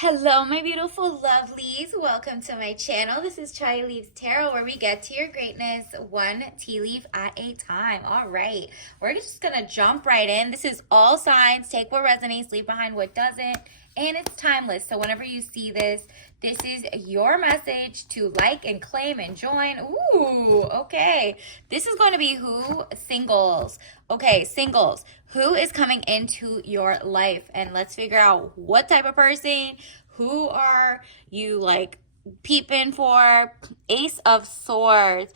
Hello, my beautiful lovelies. Welcome to my channel. This is Chai Leaves Tarot, where we get to your greatness one tea leaf at a time. All right, we're just gonna jump right in. This is all signs. Take what resonates, leave behind what doesn't, and it's timeless. So whenever you see this, this is your message to like and claim and join. Ooh, okay. This is going to be who? Singles. Okay, singles. Who is coming into your life? And let's figure out what type of person, who are you like peeping for? Ace of Swords.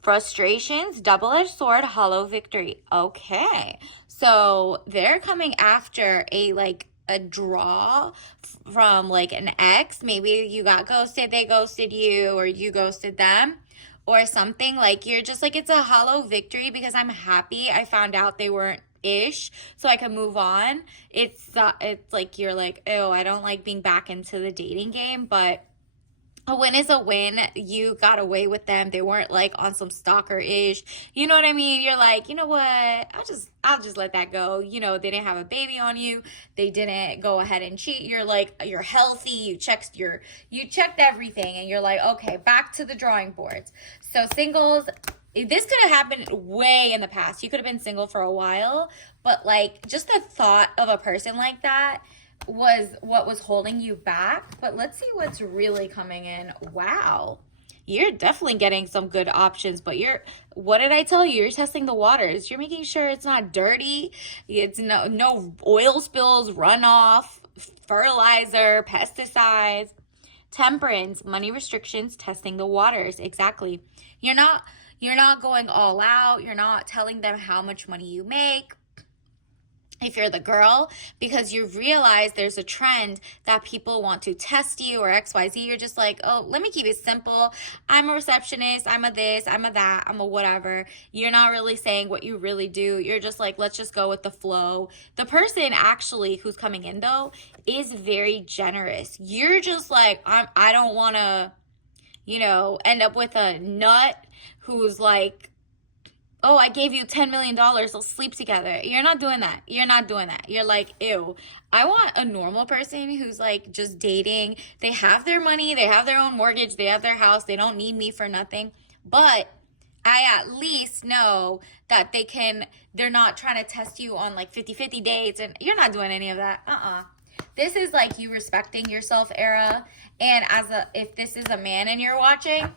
Frustrations, double-edged sword, hollow victory. Okay. So they're coming after a draw from like an ex. Maybe you got ghosted, they ghosted you, or you ghosted them, or something. Like you're just like, it's a hollow victory because I'm happy I found out they weren't ish, so I can move on. It's like you're like, oh, I don't like being back into the dating game, but a win is a win. You got away with them. They weren't like on some stalker ish. You know what I mean? You're like, you know what? I'll just let that go. You know, they didn't have a baby on you. They didn't go ahead and cheat. You're like, you're healthy. You checked everything, and you're like, okay, back to the drawing boards. So singles, this could have happened way in the past. You could have been single for a while, but like just the thought of a person like that was what was holding you back. But let's see what's really coming in. Wow, you're definitely getting some good options, but what did I tell you? You're testing the waters. You're making sure it's not dirty. It's no oil spills, runoff, fertilizer, pesticides. Temperance, money restrictions, testing the waters. Exactly. You're not going all out. You're not telling them how much money you make if you're the girl, because you realize there's a trend that people want to test you or XYZ. You're just like, oh, let me keep it simple. I'm a receptionist. I'm a this, I'm a that, I'm a whatever. You're not really saying what you really do. You're just like, let's just go with the flow. The person actually who's coming in though is very generous. You're just like, I don't want to, end up with a nut who's like, oh, I gave you $10 million, let's sleep together. You're not doing that. You're not doing that. You're like, ew. I want a normal person who's like just dating. They have their money, they have their own mortgage, they have their house, they don't need me for nothing. But I at least know that they're not trying to test you on like 50-50 dates, and you're not doing any of that. This is like you respecting yourself era. And if this is a man and you're watching,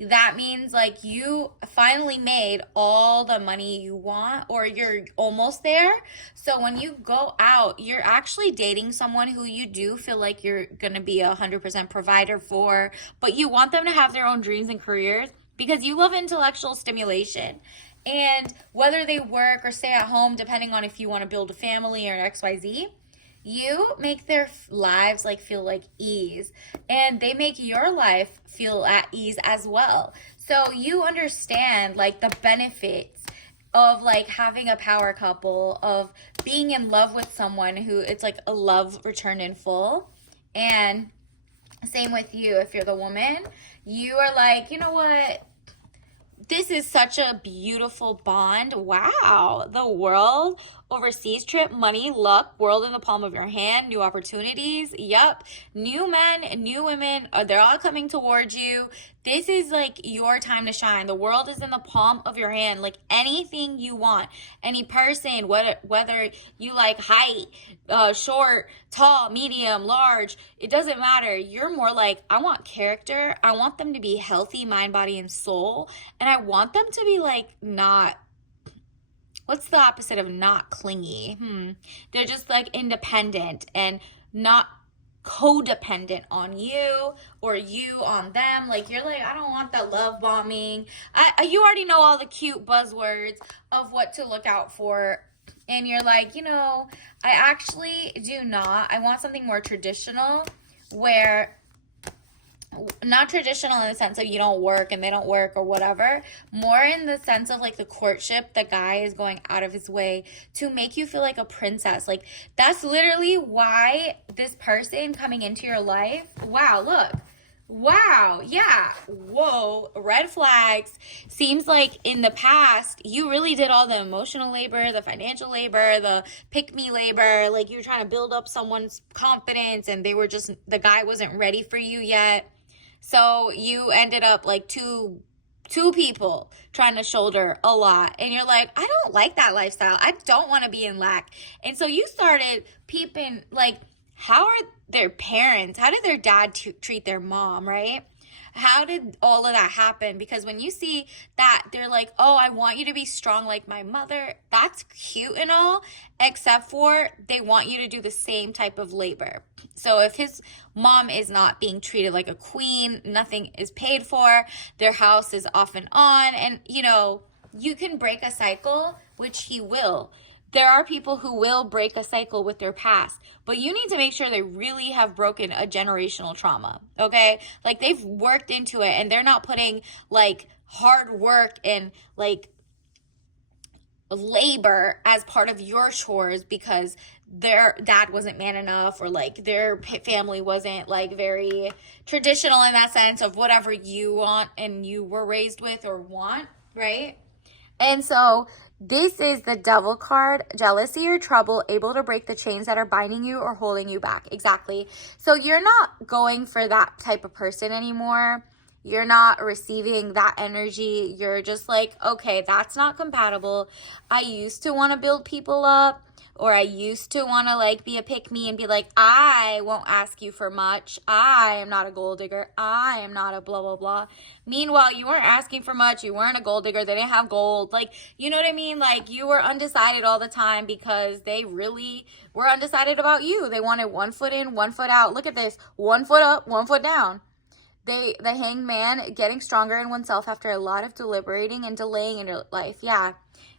that means like you finally made all the money you want, or you're almost there. So when you go out, you're actually dating someone who you do feel like you're going to be 100% provider for, but you want them to have their own dreams and careers because you love intellectual stimulation. And whether they work or stay at home, depending on if you want to build a family or XYZ, you make their lives like feel like ease, and they make your life feel at ease as well. So you understand like the benefits of like having a power couple, of being in love with someone who it's like a love returned in full. And same with you. If you're the woman, you are like, you know what, this is such a beautiful bond. Wow. The world, overseas trip, money, luck, world in the palm of your hand, new opportunities. Yup. New men, new women, they're all coming towards you. This is like your time to shine. The world is in the palm of your hand. Like anything you want, any person, whether you like height, short, tall, medium, large, it doesn't matter. You're more like, I want character. I want them to be healthy, mind, body, and soul. And I want them to be like not, what's the opposite of not clingy? They're just like independent and not codependent on you or you on them. Like you're like, I don't want that love bombing. You already know all the cute buzzwords of what to look out for. And you're like, I actually do not. I want something more traditional, where not traditional in the sense of you don't work and they don't work or whatever, more in the sense of like the courtship, the guy is going out of his way to make you feel like a princess. Like that's literally why this person coming into your life, wow, look, Wow. Yeah. Whoa. Red flags. Seems like in the past, you really did all the emotional labor, the financial labor, the pick me labor. Like you're trying to build up someone's confidence and they were just, the guy wasn't ready for you yet. So you ended up like two people trying to shoulder a lot, and you're like, I don't like that lifestyle, I don't want to be in lack. And so you started peeping, like, how are their parents, how did their dad treat their mom, right? How did all of that happen? Because when you see that, they're like, oh, I want you to be strong like my mother. That's cute and all, except for they want you to do the same type of labor. So if his mom is not being treated like a queen, nothing is paid for, their house is off and on, and you can break a cycle, which he will. There are people who will break a cycle with their past, but you need to make sure they really have broken a generational trauma, okay? Like they've worked into it and they're not putting like hard work and like labor as part of your chores because their dad wasn't man enough, or like their family wasn't like very traditional in that sense of whatever you want and you were raised with or want, right? And so this is the devil card: jealousy or trouble, able to break the chains that are binding you or holding you back. Exactly. So you're not going for that type of person anymore. You're not receiving that energy. You're just like, okay, that's not compatible. I used to want to build people up, or I used to want to like be a pick me and be like, I won't ask you for much. I am not a gold digger. I am not a blah, blah, blah. Meanwhile, you weren't asking for much. You weren't a gold digger. They didn't have gold. Like, you know what I mean? Like, you were undecided all the time because they really were undecided about you. They wanted 1 foot in, 1 foot out. Look at this. 1 foot up, 1 foot down. The hanged man, getting stronger in oneself after a lot of deliberating and delaying in your life. Yeah.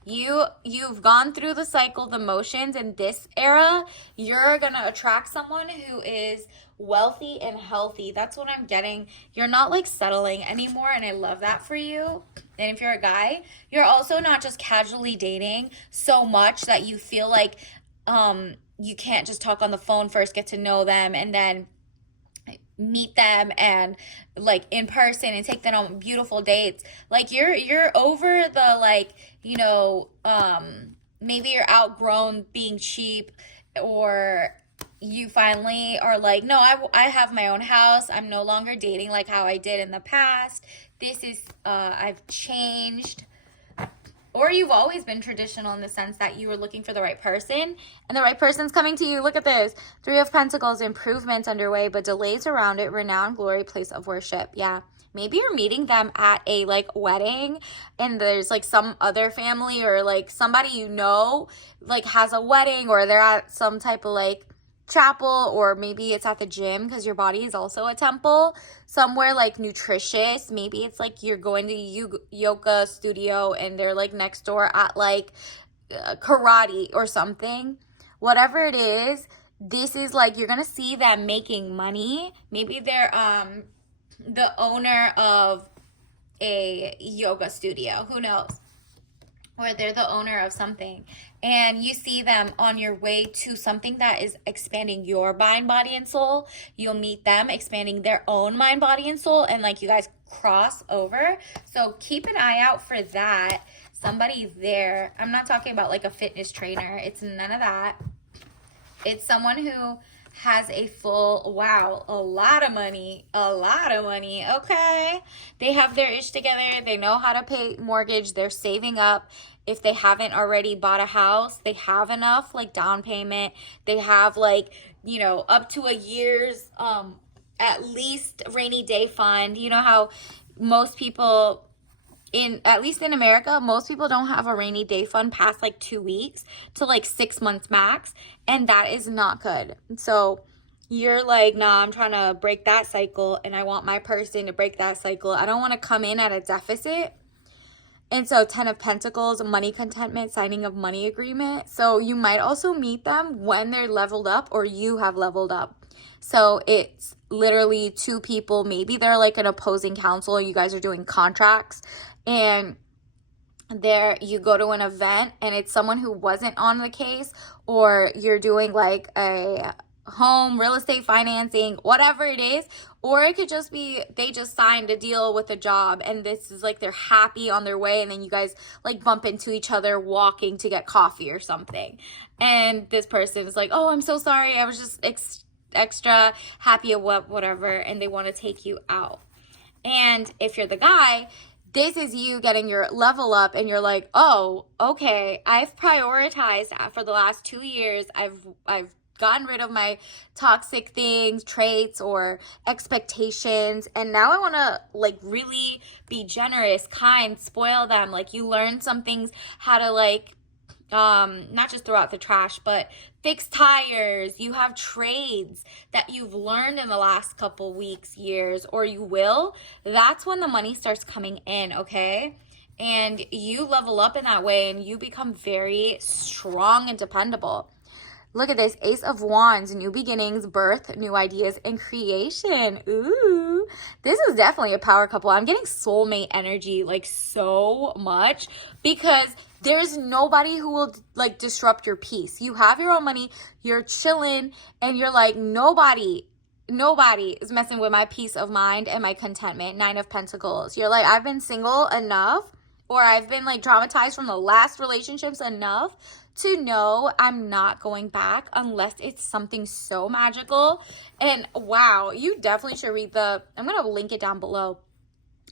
You've gone through the cycle, the motions. In this era, you're going to attract someone who is wealthy and healthy. That's what I'm getting. You're not like settling anymore, and I love that for you. And if you're a guy, you're also not just casually dating so much that you feel like you can't just talk on the phone first, get to know them, and then meet them and like in person and take them on beautiful dates. Like you're over the like, maybe you're outgrown being cheap, or you finally are like, no, I have my own house. I'm no longer dating like how I did in the past. This is I've changed. Or you've always been traditional in the sense that you were looking for the right person and the right person's coming to you. Look at this. 3 of Pentacles, improvements underway, but delays around it. Renowned, glory, place of worship. Yeah. Maybe you're meeting them at a like wedding and there's like some other family or like somebody like has a wedding, or they're at some type of like chapel, or maybe it's at the gym because your body is also a temple somewhere like nutritious. Maybe it's like you're going to yoga studio and they're like next door at like karate or something. Whatever it is, this is like you're gonna see them making money. Maybe they're the owner of a yoga studio, who knows, or they're the owner of something, and you see them on your way to something that is expanding your mind, body, and soul. You'll meet them expanding their own mind, body, and soul, and like you guys cross over. So keep an eye out for that. Somebody there. I'm not talking about like a fitness trainer. It's none of that. It's someone who has a full, wow, a lot of money, okay? They have their ish together. They know how to pay mortgage. They're saving up. If they haven't already bought a house, they have enough, like down payment. They have like, up to a year's, at least rainy day fund. You know how most people, at least in America, most people don't have a rainy day fund past like 2 weeks to like 6 months max. And that is not good. So you're like, nah, I'm trying to break that cycle and I want my person to break that cycle. I don't want to come in at a deficit. And so 10 of Pentacles, money contentment, signing of money agreement. So you might also meet them when they're leveled up or you have leveled up. So it's literally 2 people. Maybe they're like an opposing counsel. You guys are doing contracts. And there you go to an event and it's someone who wasn't on the case, or you're doing like a home, real estate financing, whatever it is. Or it could just be they just signed a deal with a job and this is like they're happy on their way, and then you guys like bump into each other walking to get coffee or something. And this person is like, oh, I'm so sorry. I was just extra happy at whatever, and they want to take you out. And if you're the guy, this is you getting your level up and you're like, oh, okay, I've prioritized for the last 2 years. I've gotten rid of my toxic things, traits, or expectations, and now I want to like really be generous, kind, spoil them. Like you learn some things, how to like not just throw out the trash, but fix tires. You have trades that you've learned in the last couple weeks, years, or you will. That's when the money starts coming in, okay? And you level up in that way and you become very strong and dependable. Look at this, Ace of Wands, new beginnings, birth, new ideas, and creation. Ooh, this is definitely a power couple. I'm getting soulmate energy like so much because there's nobody who will like disrupt your peace. You have your own money, you're chilling, and you're like, nobody is messing with my peace of mind and my contentment. 9 of Pentacles. You're like, I've been single enough, or I've been like traumatized from the last relationships enough to know I'm not going back unless it's something so magical. And wow, you definitely should read I'm going to link it down below,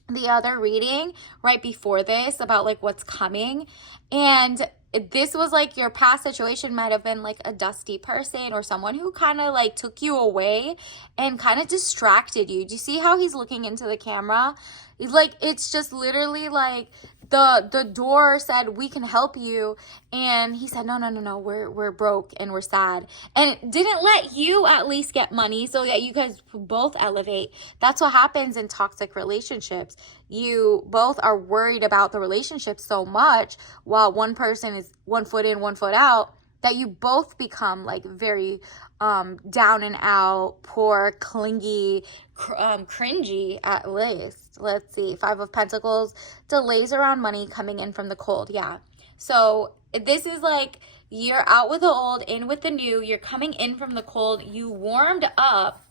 the other reading right before this about like what's coming. And this was like your past situation might have been like a dusty person or someone who kind of like took you away and kind of distracted you. Do you see how he's looking into the camera? Like it's just literally like the door said we can help you, and he said no, we're broke and we're sad, and it didn't let you at least get money so that you guys both elevate. That's what happens in toxic relationships. You both are worried about the relationship so much while one person is 1 foot in, 1 foot out, that you both become like very down and out, poor, clingy, cringy at least. Let's see, 5 of Pentacles, delays around money coming in from the cold. Yeah. So this is like you're out with the old, in with the new. You're coming in from the cold. You warmed up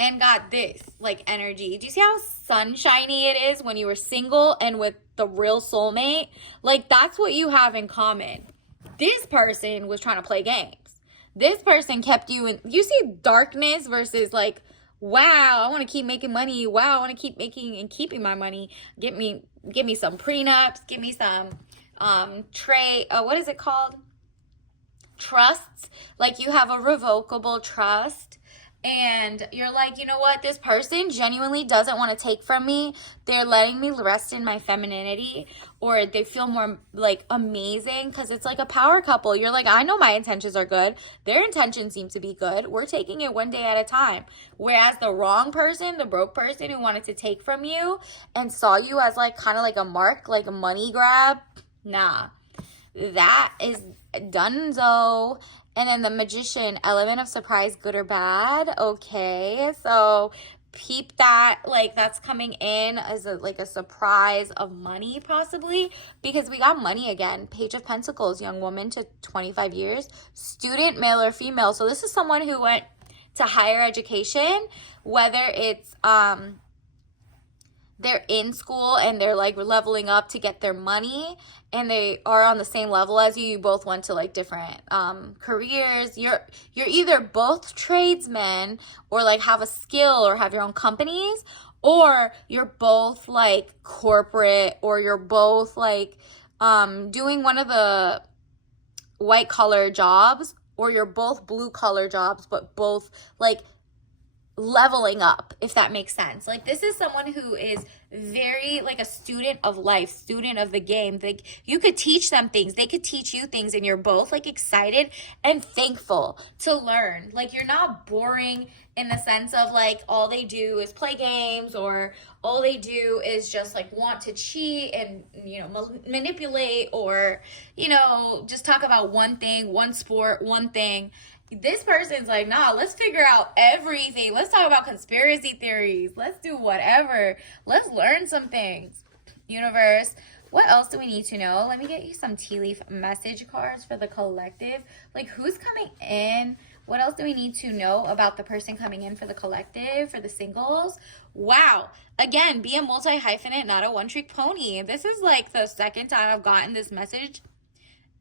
and got this like energy. Do you see how sunshiny it is when you were single and with the real soulmate? Like that's what you have in common. This person was trying to play games. This person kept you in, you see darkness versus like, wow, I want to keep making money. Wow, I want to keep making and keeping my money. Give me some prenups. Give me some what is it called? Trusts. Like you have a revocable trust. And you're like, you know what? This person genuinely doesn't want to take from me. They're letting me rest in my femininity, or they feel more like amazing because it's like a power couple. You're like, I know my intentions are good. Their intentions seem to be good. We're taking it one day at a time. Whereas the wrong person, the broke person who wanted to take from you and saw you as like kind of like a mark, like a money grab. Nah, that is donezo. And then the Magician, element of surprise, good or bad. Okay, so peep that, like that's coming in as like a surprise of money possibly, because we got money again. Page of Pentacles, young woman to 25 years, student, male or female. So this is someone who went to higher education, whether it's they're in school and they're like leveling up to get their money, and they are on the same level as you. You both went to like different careers. You're either both tradesmen or like have a skill or have your own companies, or you're both like corporate, or you're both like doing one of the white collar jobs, or you're both blue collar jobs, but both like leveling up, if that makes sense. Like this is someone who is very like a student of life, student of the game. Like you could teach them things, they could teach you things, and you're both like excited and thankful to learn. Like you're not boring in the sense of like all they do is play games, or all they do is just like want to cheat and, you know, manipulate, or, you know, just talk about one thing, one sport, one thing. This person's like, nah, let's figure out everything. Let's talk about conspiracy theories. Let's do whatever. Let's learn some things. Universe, what else do we need to know? Let me get you some tea leaf message cards for the collective. Like, who's coming in What else do we need to know about the person coming in for the collective, for the singles? Wow. Again, be a multi-hyphenate, not a one-trick pony. This is like the second time I've gotten this message.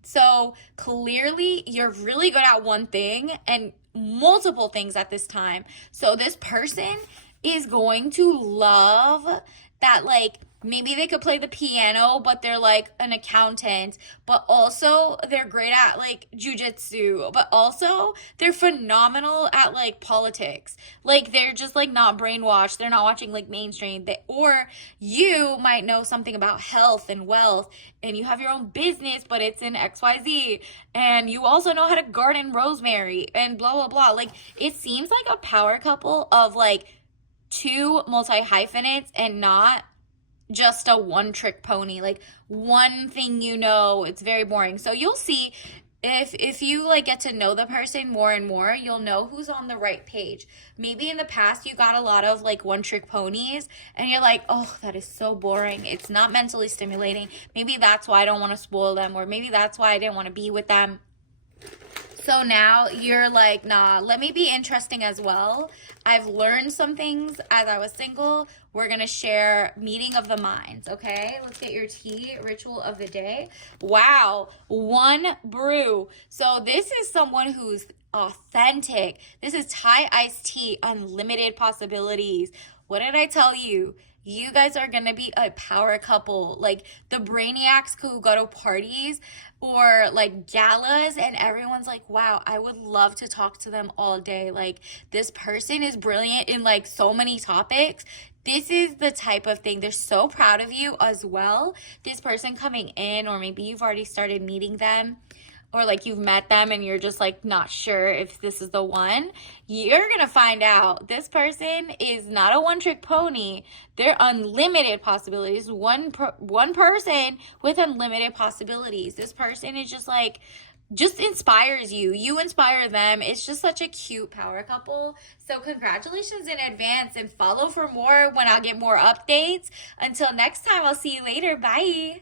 So clearly you're really good at one thing and multiple things at this time. So this person is going to love that, like, maybe they could play the piano, but they're like an accountant, but also they're great at like jujitsu, but also they're phenomenal at like politics. Like they're just like not brainwashed. They're not watching like mainstream. Or you might know something about health and wealth and you have your own business, but it's in XYZ. And you also know how to garden rosemary and blah, blah, blah. Like it seems like a power couple of like two multi-hyphenates and not just a one-trick pony, like one thing, it's very boring. So you'll see if you like get to know the person more and more, you'll know who's on the right page. Maybe in the past you got a lot of like one-trick ponies and you're like, oh, that is so boring. It's not mentally stimulating. Maybe that's why I don't want to spoil them, or maybe that's why I didn't want to be with them. So now you're like, nah, let me be interesting as well. I've learned some things as I was single. We're going to share meeting of the minds, okay? Let's get your tea, ritual of the day. Wow, one brew. So this is someone who's authentic. This is Thai iced tea, unlimited possibilities. What did I tell you? You guys are going to be a power couple, like the brainiacs who go to parties or like galas and everyone's like, wow, I would love to talk to them all day. Like this person is brilliant in like so many topics. This is the type of thing. They're so proud of you as well. This person coming in, or maybe you've already started meeting them, or like you've met them and you're just like not sure if this is the one, you're gonna find out this person is not a one-trick pony. They're unlimited possibilities. One person with unlimited possibilities. This person is just inspires you. You inspire them. It's just such a cute power couple. So congratulations in advance, and follow for more when I'll get more updates. Until next time, I'll see you later. Bye.